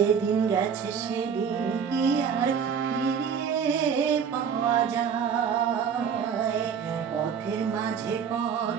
যেদিন গেছে সেদিন কি আর ফিরিয়ে পাওয়া যায়? পথের মাঝে পথ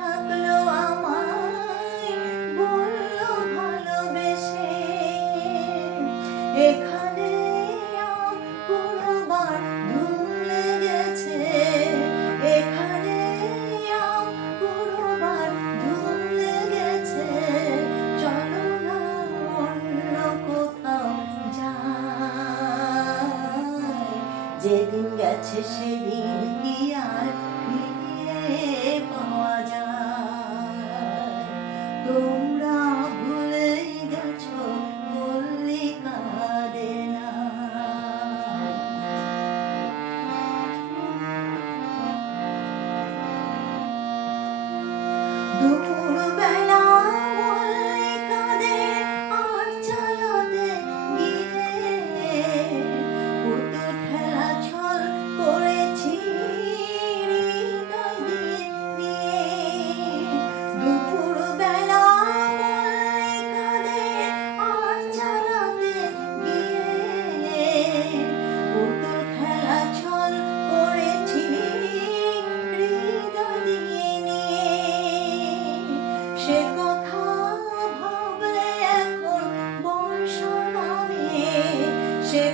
যেদিন গেছে সেদিন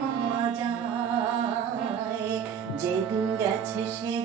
পাওয়া যায়। যেদিন গেছে সে